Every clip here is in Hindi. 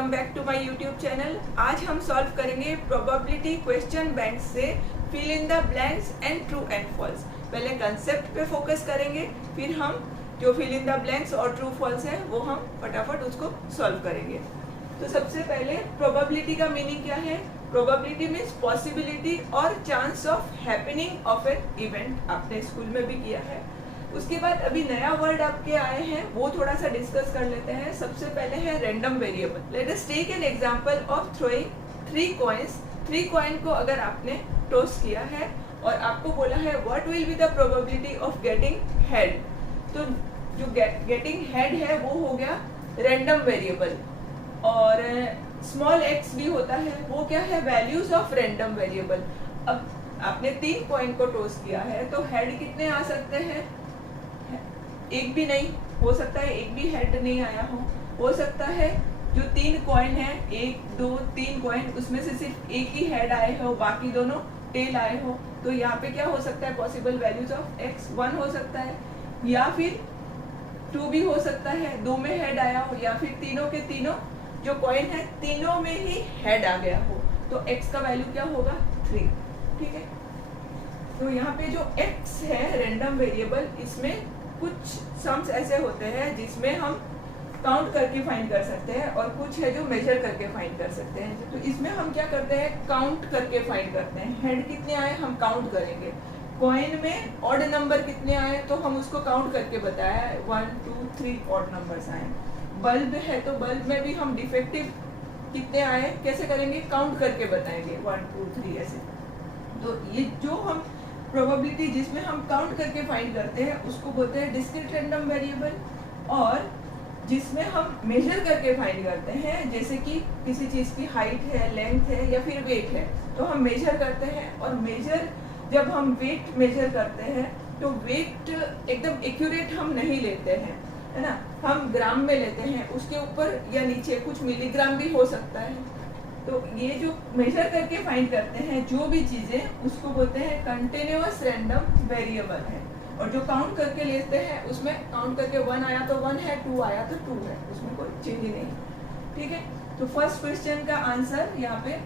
Welcome back to my YouTube channel. आज हम सॉल्व करेंगे प्रोबेबिलिटी क्वेश्चन बैंक से fill in the blanks and true and false. पहले कंसेप्ट पे फोकस करेंगे, फिर हम जो फिल इन द ब्लैंक्स और ट्रू फॉल्स है वो हम फटाफट उसको सॉल्व करेंगे। तो सबसे पहले प्रोबेबिलिटी का मीनिंग क्या है? प्रोबेबिलिटी मीन्स पॉसिबिलिटी और chance of happening of an event. आपने स्कूल में भी किया है। उसके बाद अभी नया वर्ड आपके आए हैं, वो थोड़ा सा डिस्कस कर लेते हैं। सबसे पहले है random variable. Let us take an example of throwing 3 coins. 3 coin को अगर आपने टॉस किया है और आपको बोला है what will be the probability of getting head, तो जो गेटिंग हेड है वो हो गया रैंडम वेरिएबल। और स्मॉल एक्स भी होता है, वो क्या है? Values of random variable. अब आपने 3 कॉइन को टॉस किया है तो हेड कितने आ सकते हैं? एक भी नहीं हो सकता है, एक भी हेड नहीं आया हो सकता है जो 3 कॉइन है, 1 2 3 कॉइन, उसमें से सिर्फ एक ही हेड आए हो, बाकी दोनों टेल आए हो। तो यहाँ पे क्या हो सकता है? पॉसिबल वैल्यूज ऑफ एक्स 1 हो सकता है, या फिर 2 भी हो सकता है, 2 में हेड आया हो, या फिर तीनों के तीनों जो कॉइन है तीनों में ही हेड आ गया हो। तो एक्स का वैल्यू क्या होगा? 3। ठीक है, तो यहाँ पे जो एक्स है रैंडम वेरिएबल, इसमें कुछ सम्स ऐसे होते हैं जिसमें हम काउंट करके फाइंड कर सकते हैं और कुछ है जो मेजर करके फाइंड कर सकते हैं। तो इसमें हम क्या करते हैं? काउंट करके फाइंड करते हैं। हेड कितने आए हम काउंट करेंगे। कॉइन में ऑड नंबर कितने आए तो हम उसको काउंट करके बताया 1 2 3 ऑड नंबर्स आए। बल्ब है तो बल्ब में भी हम डिफेक्टिव कितने आए कैसे करेंगे? काउंट करके बताएंगे 1 2 3 ऐसे। तो ये जो हम प्रोबेबिलिटी जिसमें हम काउंट करके फाइंड करते हैं उसको बोलते हैं डिस्क्रीट रैंडम वेरिएबल। और जिसमें हम मेजर करके फाइंड करते हैं, जैसे कि किसी चीज़ की हाइट है, लेंथ है या फिर वेट है, तो हम मेजर करते हैं। और मेजर जब हम वेट मेजर करते हैं तो वेट एकदम एक्यूरेट हम नहीं लेते हैं, है ना, हम ग्राम में लेते हैं। उसके ऊपर या नीचे कुछ मिलीग्राम भी हो सकता है। तो ये जो मेजर करके फाइंड करते हैं जो भी चीजें, उसको बोलते हैं कंटिन्यूअस रैंडम वेरिएबल है। और जो काउंट करके लेते हैं उसमें काउंट करके 1 आया तो 1 है, 2 आया तो 2 है, उसमें कोई चेंज नहीं। ठीक है, तो फर्स्ट क्वेश्चन का आंसर यहाँ पे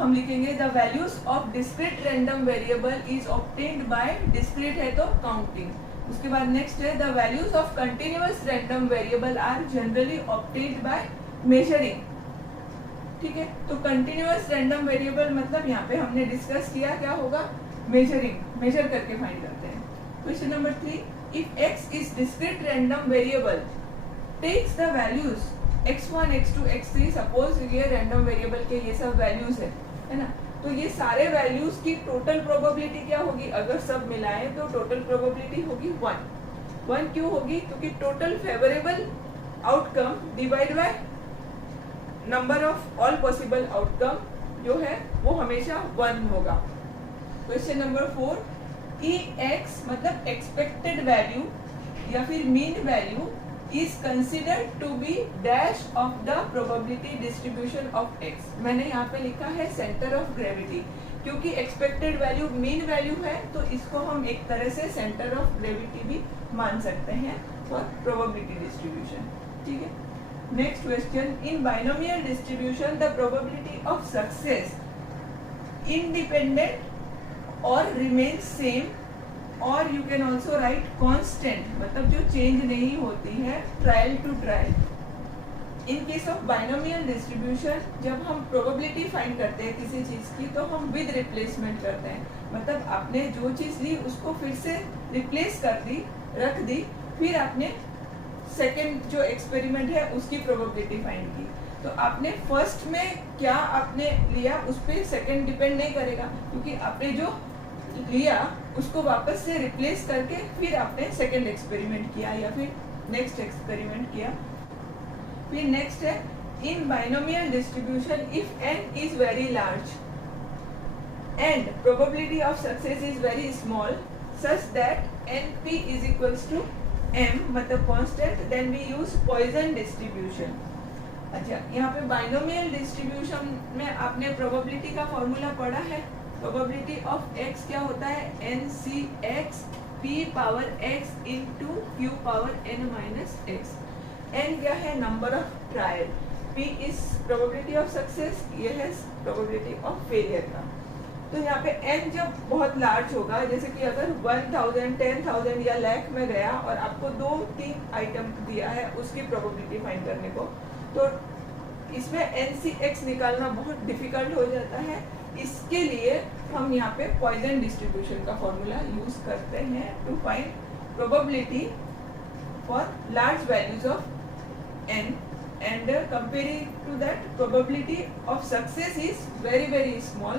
हम लिखेंगे the values of discrete random variable is obtained by, discrete है तो काउंटिंग। उसके बाद नेक्स्ट है the values of continuous random variable are generally obtained by measuring. ठीक है, तो कंटिन्यूअस रैंडम वेरिएबल मतलब यहाँ पे हमने डिस्कस किया क्या होगा? मेजरिंग, मेजर करके फाइंड करते हैं। Question number 3, if x is discrete random variable takes the values x1 x2 x3, suppose ये रैंडम वेरिएबल के ये सब वैल्यूज है ना, तो ये सारे वैल्यूज की टोटल प्रोबेबिलिटी क्या होगी? अगर सब मिलाएं तो टोटल प्रोबेबिलिटी होगी 1 क्यों होगी? क्योंकि total favourable outcome divide by number of all possible outcome जो है वो हमेशा 1 होगा। क्वेश्चन नंबर 4, एक्स मतलब एक्सपेक्टेड वैल्यू या फिर mean value is considered to be dash of the probability distribution of x. मैंने यहाँ पे लिखा है सेंटर ऑफ ग्रेविटी, क्योंकि एक्सपेक्टेड वैल्यू मीन वैल्यू है तो इसको हम एक तरह से सेंटर ऑफ ग्रेविटी भी मान सकते हैं फॉर प्रोबेबिलिटी डिस्ट्रीब्यूशन। ठीक है, next question, in binomial distribution the probability of success independent और रिमेन सेम, और you can also write constant, मतलब जो चेंज नहीं होती है trial to trial. In case of binomial distribution जब हम प्रोबेबिलिटी फाइंड करते हैं किसी चीज की तो हम विद रिप्लेसमेंट करते हैं, मतलब आपने जो चीज ली उसको फिर से रिप्लेस कर दी, रख दी, फिर आपने सेकेंड जो एक्सपेरिमेंट है उसकी प्रोबेबिलिटी फाइंड की। तो आपने फर्स्ट में क्या आपने लिया उस पर सेकेंड डिपेंड नहीं करेगा, क्योंकि आपने जो लिया उसको वापस से रिप्लेस करके फिर आपने सेकेंड एक्सपेरिमेंट किया या फिर नेक्स्ट एक्सपेरिमेंट किया। फिर नेक्स्ट है in binomial distribution if n is very large and probability of success is very small such that np is equals to m, मतलब constant, then we use Poisson distribution. अच्छा, यहाँ पे बाइनोमियल डिस्ट्रीब्यूशन में आपने प्रोबेबिलिटी का फॉर्मूला पढ़ा है। प्रोबेबिलिटी ऑफ x क्या होता है? NCx p power x into q power n minus x। n क्या है? Number of trial. P is probability of success, ये है प्रोबेबिलिटी ऑफ फेलियर का। तो यहाँ पे n जब बहुत लार्ज होगा, जैसे कि अगर 1000, 10,000 या लाख में गया और आपको 2-3 आइटम दिया है उसकी प्रोबेबिलिटी फाइंड करने को, तो इसमें NCX निकालना बहुत डिफिकल्ट हो जाता है। इसके लिए हम यहाँ पे पॉइजन डिस्ट्रीब्यूशन का फॉर्मूला यूज करते हैं to find probability for large values of n, and comparing to that, probability of success is very small.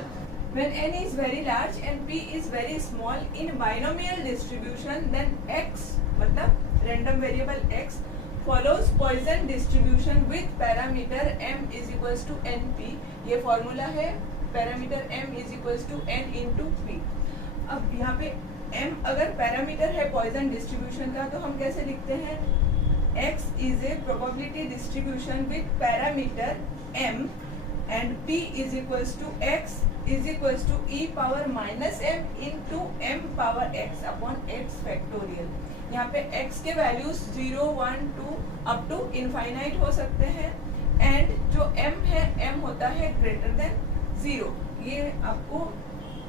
When n is very large and p is very small in binomial distribution, then x मतलब random variable x follows Poisson distribution with parameter m is equals to np. ये फॉर्मूला है parameter m is equals to n into p। अब यहाँ पे m अगर पैरामीटर है पॉइजन डिस्ट्रीब्यूशन का, तो हम कैसे लिखते हैं? X is a probability distribution with parameter m and p is equals to x is equals to e power minus m into m power x upon x factorial। यहाँ पे x के वैल्यूज 0, 1, 2 अप टू इनफाइनाइट हो सकते हैं, एंड जो m है m होता है ग्रेटर देन 0। ये आपको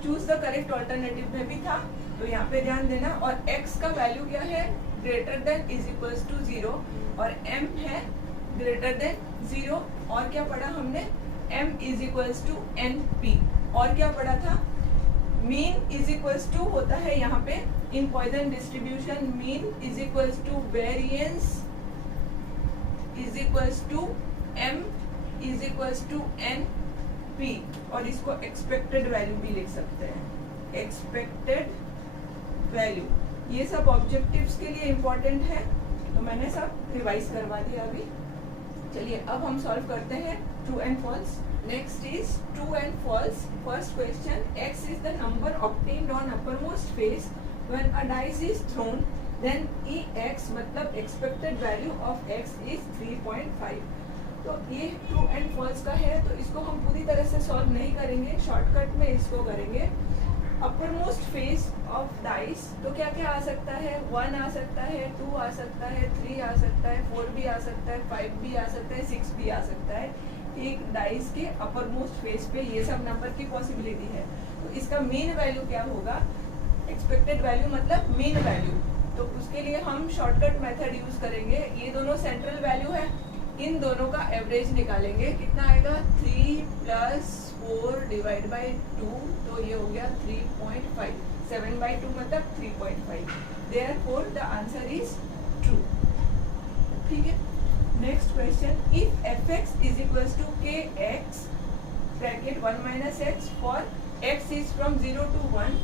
चूज द करेक्ट ऑल्टरनेटिव में भी था, तो यहाँ पे ध्यान देना। और x का वैल्यू क्या है? Greater than is equals to 0, और m है ग्रेटर देन 0। और क्या पढ़ा हमने? m is equals to np। और क्या पढ़ा था? मीन इज इक्वल्स टू होता है यहाँ पे in Poisson distribution, mean is equals to variance is equals to m is equals to np। और इसको एक्सपेक्टेड वैल्यू भी लिख सकते हैं, एक्सपेक्टेड वैल्यू। ये सब ऑब्जेक्टिव्स के लिए इम्पोर्टेंट है, तो मैंने सब रिवाइज करवा दिया अभी। चलिए अब हम सॉल्व करते हैं true and false. Next is true and false. First question, x is the number obtained on uppermost face when a dice is thrown, then ex मतलब expected value of x is 3.5। तो ये ट्रू एंड फॉल्स का है, तो इसको हम पूरी तरह से सॉल्व नहीं करेंगे, शॉर्टकट में इसको करेंगे। Upper most face of dice, तो क्या क्या आ सकता है? 1 आ सकता है, 2 आ सकता है, 3 आ सकता है, 4 भी आ सकता है, 5 भी आ सकता है, 6 भी आ सकता है। एक डाइस के अपर मोस्ट फेस पे ये सब नंबर की पॉसिबिलिटी है, तो इसका मीन वैल्यू क्या होगा? एक्सपेक्टेड वैल्यू मतलब मीन वैल्यू। तो उसके लिए हम शॉर्टकट मेथड यूज करेंगे। ये दोनों सेंट्रल वैल्यू है, इन दोनों का एवरेज निकालेंगे। कितना आएगा? 3 + 4 डिवाइड बाई 2, तो ये हो गया 3.5। 7/2 मतलब 3.5। Therefore the answer is true. ठीक है। Next question, if fx is equals to kx bracket 1 minus x for x is from 0 to 1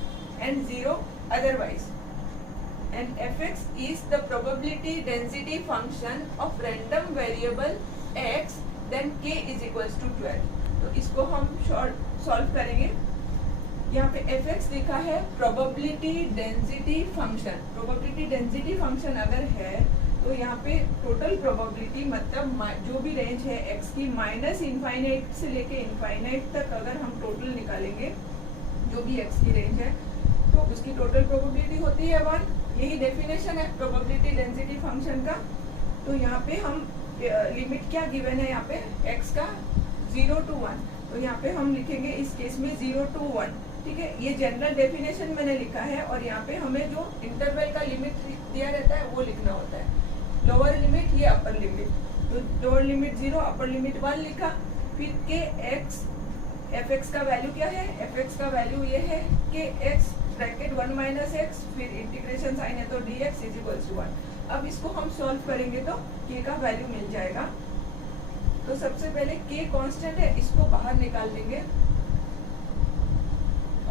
and 0 otherwise, and fx is the probability density function of random variable x, then k is equals to 12। तो इसको हम सॉल्व करेंगे। यहाँ पे fx लिखा है probability density function. Probability density function अगर है, तो यहाँ पे टोटल प्रोबेबिलिटी मतलब जो भी रेंज है x की माइनस इनफाइनाइट से लेके इनफाइनाइट तक अगर हम टोटल निकालेंगे, जो भी x की रेंज है, तो उसकी टोटल प्रोबेबिलिटी होती है 1। यही डेफिनेशन है प्रोबेबिलिटी डेंसिटी फंक्शन का। तो यहाँ पे हम लिमिट क्या गिवन है यहाँ पे x का 0 to 1, तो यहाँ पे हम लिखेंगे इस केस में 0 to 1। ठीक है, ये जनरल डेफिनेशन मैंने लिखा है, और यहाँ पे हमें जो इंटरवल का लिमिट दिया रहता है वो लिखना होता है। लोअर लिमिट, ये अपर लिमिट, तो लोअर लिमिट 0, अपर लिमिट 1 लिखा। फिर के एक्स, fx का वैल्यू क्या है? fx का वैल्यू ये है कि x ब्रैकेट 1 minus x, फिर इंटीग्रेशन साइन है तो dx इज इक्वल्स टू 1। अब इसको हम सॉल्व करेंगे तो k का वैल्यू मिल जाएगा। तो सबसे पहले k कांस्टेंट है, इसको बाहर निकाल देंगे,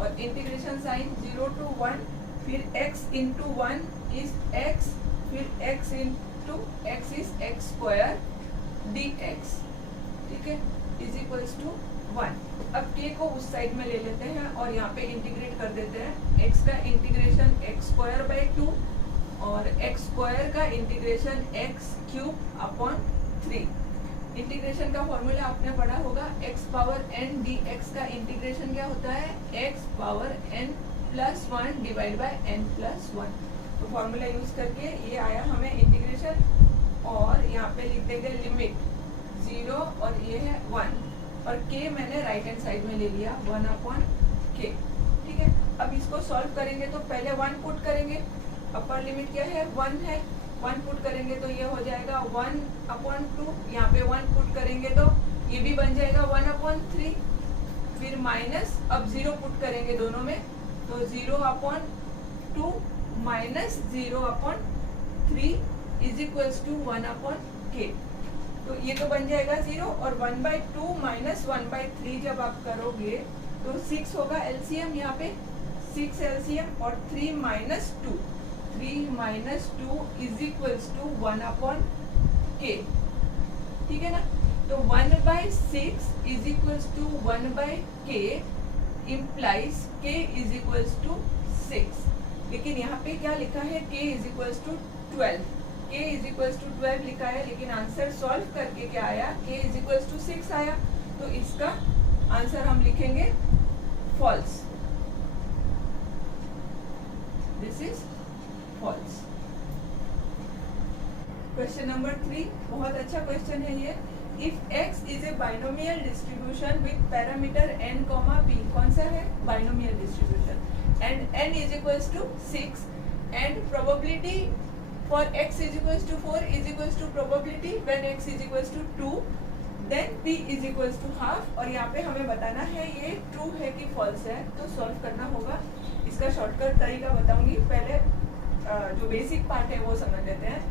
और इंटीग्रेशन साइन 0 to 1, फिर x into 1 is x, फिर x into x is x square dx। ठीक है, इज इक्वल्स टू 1। अब k को उस साइड में ले लेते हैं और यहाँ पे इंटीग्रेट कर देते हैं। x का इंटीग्रेशन x स्क्वायर बाई 2 और x स्क्वायर का integration x cube upon 3। Integration का फॉर्मूला आपने पढ़ा होगा, x पावर n dx का इंटीग्रेशन क्या होता है? x power n plus 1 divide by n plus 1। तो फॉर्मूला यूज करके ये आया हमें इंटीग्रेशन, और यहाँ पे लिख देंगे लिमिट 0 और ये है 1 और k मैंने राइट हैंड साइड में ले लिया 1/k। ठीक है, अब इसको सॉल्व करेंगे तो पहले 1 पुट करेंगे, अपर लिमिट क्या है 1 है, 1 पुट करेंगे तो ये हो जाएगा 1/2, यहाँ पे 1 पुट करेंगे तो ये भी बन जाएगा 1/3, फिर माइनस, अब 0 पुट करेंगे दोनों में तो 0/2 minus 0/3 is equals to 1/k। तो ये तो बन जाएगा 0 और 1/2 माइनस 1/3 जब आप करोगे तो 6 होगा एलसीएम, यहाँ पे 6 एलसीएम और 3 minus 2 is equals to 1/k। ठीक है ना, तो 1/6 is equals to 1/k implies k is equals to 6। लेकिन यहाँ पे क्या लिखा है k is equals to 12, k is equals to 12 लिखा है, लेकिन आंसर सॉल्व करके क्या आया k इज इक्वल्स टू 6 आया, तो इसका आंसर हम लिखेंगे false, this is false. Question number 3 बहुत अच्छा क्वेश्चन है ये। If x is a binomial distribution with parameter n, p, कौन सा है binomial distribution, and n is equals to 6 and probability for x is equals to 4 is equals to probability when x is equals to 2 then p is equals to half. और यहाँ पे हमें बताना है ये ट्रू है कि फॉल्स है, तो सॉल्व करना होगा। इसका शॉर्टकट तरीका बताऊंगी, पहले जो बेसिक पार्ट है वो समझ लेते हैं।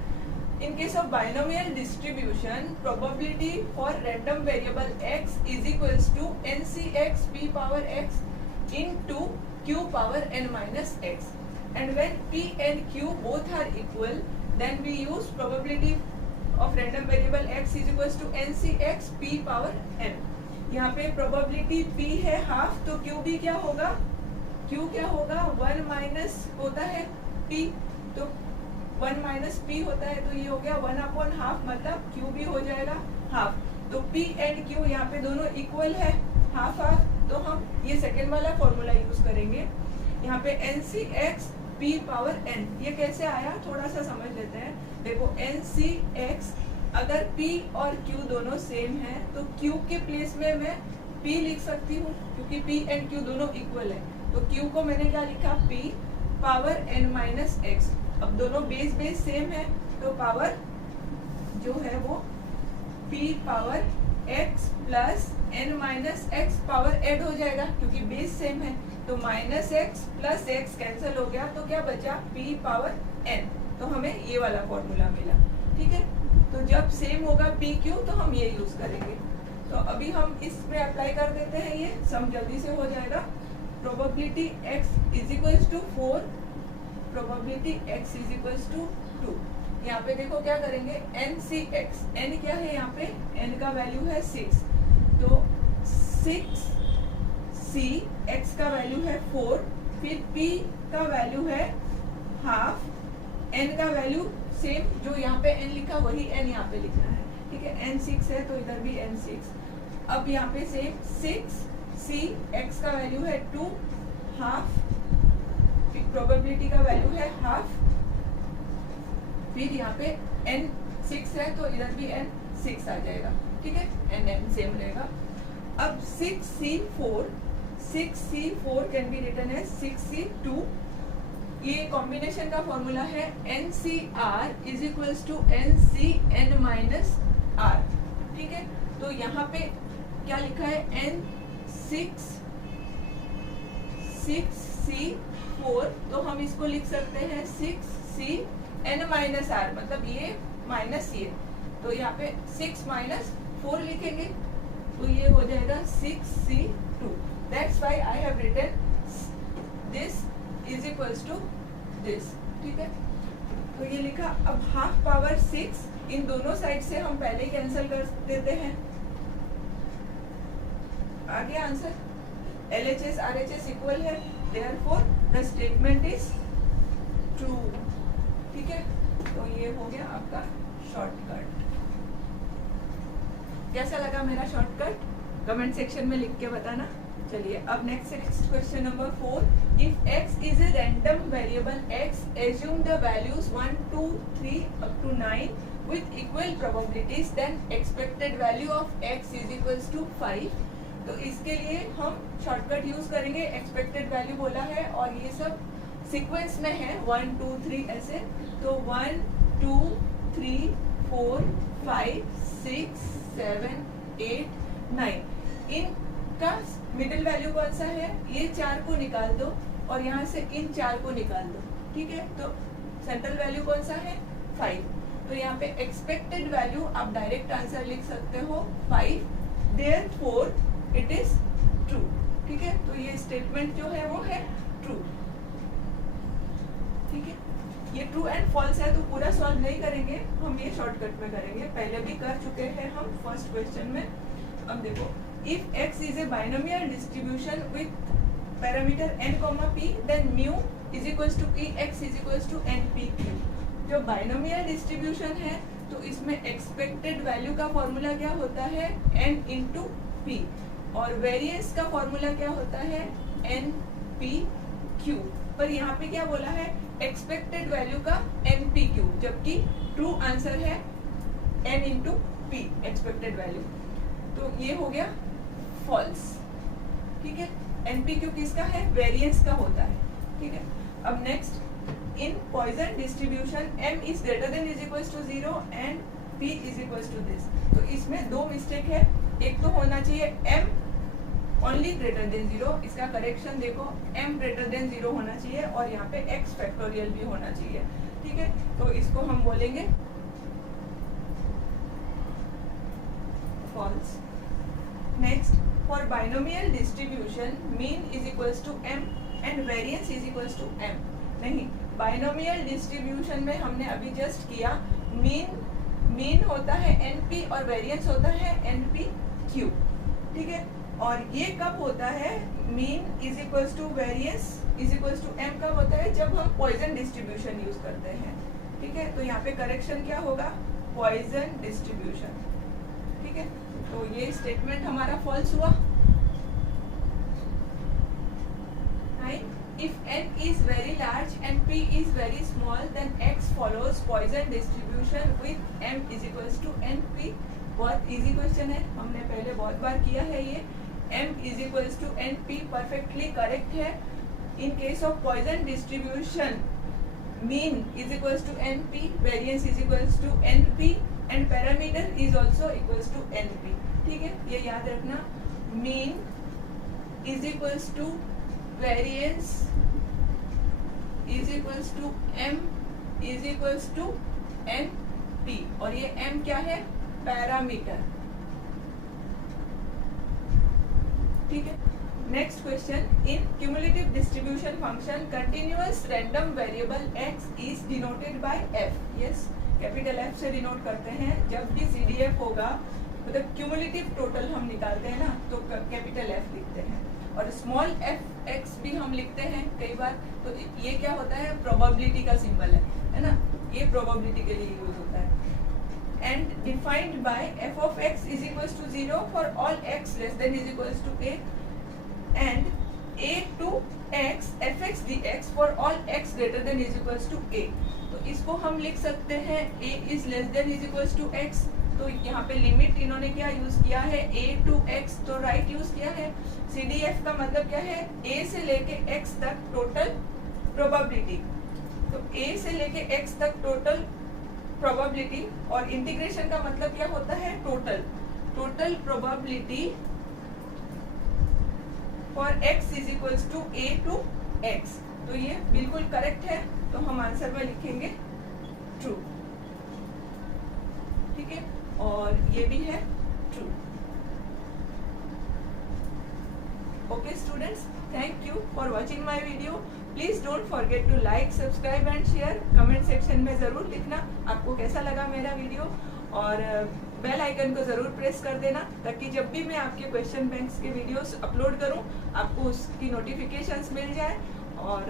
In case of binomial distribution, probability for random variable x is equals to NCx p power x into q power n minus x. And when p and q both are equal, then we use probability of random variable x is equals to NCx p power n. यहाँ पे probability p है half, तो q भी क्या होगा, q क्या होगा 1 माइनस होता है p, तो 1 माइनस p होता है, तो ये हो गया 1/2, मतलब q भी हो जाएगा हाफ। तो p एंड q यहाँ पे दोनों इक्वल है, हाफ हाफ, तो हम ये सेकेंड वाला फॉर्मूला यूज करेंगे। यहाँ पे NCx p पावर n, ये कैसे आया थोड़ा सा समझ लेते हैं। देखो NCx अगर p और q दोनों सेम है तो q के प्लेस में मैं p लिख सकती हूँ, क्योंकि p एंड q दोनों इक्वल है, तो q को मैंने क्या लिखा p power n minus x। अब दोनों बेस सेम है, तो पावर जो है वो p power x plus n minus x power add हो जाएगा, क्योंकि बेस सेम है, तो minus x plus x cancel हो गया, तो क्या बचा p पावर n, तो हमें ये वाला फॉर्मूला मिला। ठीक है, तो जब सेम होगा p q तो हम ये यूज करेंगे। तो अभी हम इस पे अप्लाई कर देते हैं, ये सम जल्दी से हो जाएगा। Probability x is equals to 4, probability x is equals to 2। यहाँ पे देखो क्या करेंगे, NCx, n क्या है यहाँ पे, n का वैल्यू है 6, तो 6c, x का वैल्यू है 4, फिर p का वैल्यू है हाफ, n का वैल्यू सेम, जो यहाँ पे n लिखा वही n यहाँ पे लिखना है। ठीक है, n 6 है तो इधर भी n 6। अब यहाँ पे सेम 6c, x का वैल्यू है 2, हाफ, प्रोबेबिलिटी का वैल्यू है हाफ, फिर यहाँ पे n 6 है तो इधर भी n 6 आ जाएगा। ठीक है, n सेम रहेगा। अब 6c4 कैन बी रिटन है 6c2, ये कॉम्बिनेशन का फॉर्मूला है NCr is equals to NCn minus r। ठीक है, तो यहाँ पे क्या लिखा है n6c4, तो हम इसको लिख सकते हैं 6cn माइनस r, मतलब ये माइनस ये, तो यहाँ पे 6 माइनस 4 लिखेंगे, तो ये हो जाएगा 6c2। That's why I have written this is equals to this. ठीक है, तो ये लिखा। अब हाफ पावर 6, इन दोनों साइड से हम पहले कैंसिल कर देते हैं। आगे आंसर LHS RHS इक्वल है, therefore the statement is true. ठीक है, तो ये हो गया आपका शॉर्टकट। कैसा लगा मेरा शॉर्टकट, कमेंट सेक्शन में लिख के बताना। चलिए अब next question number 4। If x is a random variable x, assume the values 1 2 3 up to 9 with equal probabilities then expected value of x is equals to 5. तो इसके लिए हम शॉर्टकट यूज करेंगे, एक्सपेक्टेड वैल्यू बोला है और ये सब सीक्वेंस में है 1 2 3 ऐसे, तो 1 2 3 4 5 6 7 8 9 इनका मिडिल वैल्यू कौन सा है, ये 4 को निकाल दो और यहाँ से इन 4 को निकाल दो, ठीक है। तो सेंट्रल वैल्यू कौन सा है 5, तो यहाँ पे एक्सपेक्टेड वैल्यू आप डायरेक्ट आंसर लिख सकते हो 5, देयरफॉर इट इज ट्रू, ठीक है। तो ये स्टेटमेंट जो है वो है ट्रू, ठीक है। ये ट्रू एंड फॉल्स है तो पूरा सॉल्व नहीं करेंगे, हम ये शॉर्टकट में करेंगे, पहले भी कर चुके हैं हम फर्स्ट क्वेश्चन में। अब देखो, if x is a binomial distribution with parameter n, p then mu is equals to p x is equals to npq। जो बाइनोमियल डिस्ट्रीब्यूशन है तो इसमें एक्सपेक्टेड वैल्यू का फॉर्मूला क्या होता है n इंटू p और वेरिएंस का फॉर्मूला क्या होता है npq। पर यहाँ पे क्या बोला है एक्सपेक्टेड वैल्यू का npq, जबकि ट्रू आंसर है n into p expected value, तो ये हो गया फॉल्स, ठीक है। npq किसका है, वेरिएंस का होता है, ठीक है। अब next, in Poisson distribution m is greater than is equals to 0 and p is equals to this. तो इसमें दो मिस्टेक है, एक तो होना चाहिए m ओनली ग्रेटर देन 0, इसका करेक्शन देखो m ग्रेटर देन 0 होना चाहिए और यहाँ पे x फैक्टोरियल भी होना चाहिए, ठीक है। तो इसको हम बोलेंगे false. Next, for binomial distribution mean is equals to m and variance is equals to m। नहीं, बाइनोमियल डिस्ट्रीब्यूशन में हमने अभी जस्ट किया, मीन होता है np और वेरिएंस होता है npq, ठीक है। और ये कब होता है, mean is equals to variance is equals to m कब होता है, जब हम पॉइजन डिस्ट्रीब्यूशन यूज करते हैं, ठीक है। तो यहाँ पे करेक्शन क्या होगा, पॉइजन डिस्ट्रीब्यूशन, ठीक है। तो ये स्टेटमेंट हमारा फॉल्स हुआ। If n is very large and p is very small, then x follows Poisson distribution with m is equals to np। बहुत इजी क्वेश्चन है, हमने पहले बहुत बार किया है ये। m is equals to np perfectly correct है। In case of Poisson distribution mean is equals to np, variance is equals to np and parameter is also equals to np, ठीक है। ये याद रखना, mean is equals to variance is equals to m is equals to np और ये m क्या है, पैरामीटर, ठीक है। Next question, in cumulative distribution function continuous random variable x is denoted by f। Yes, capital F से डिनोट करते हैं। जब भी CDF होगा, मतलब क्यूमुलेटिव टोटल हम निकालते हैं ना, तो कैपिटल F लिखते हैं और स्मॉल f x भी हम लिखते हैं कई बार। तो ये क्या होता है, प्रोबेबिलिटी का सिंबल है ना, ये प्रोबेबिलिटी के लिए यूज होता है। And defined by f of x is equals to 0 for all x less than is equals to a and a to x fx dx for all x greater than is equals to a। तो इसको हम लिख सकते हैं a is less than is equals to x। तो यहाँ पे लिमिट इन्होंने क्या यूज किया है, a to x, तो राइट यूज किया है। CDF का मतलब क्या है, a से लेके x तक टोटल प्रोबेबिलिटी, तो a से लेके x तक टोटल प्रोबेबिलिटी और इंटीग्रेशन का मतलब क्या होता है, total probability for x is equals to a to x। तो ये बिल्कुल करेक्ट है, तो हम आंसर में लिखेंगे ट्रू, ठीक है। और ये भी है true. Okay students, thank you for watching my video. Please don't forget to like, subscribe and share. Comment section में जरूर लिखना आपको कैसा लगा मेरा वीडियो और बेल आइकन को जरूर प्रेस कर देना ताकि जब भी मैं आपके क्वेश्चन बैंक्स के वीडियोस अपलोड करूं आपको उसकी नोटिफिकेशंस मिल जाए। और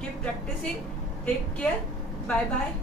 keep practising, take care, bye bye.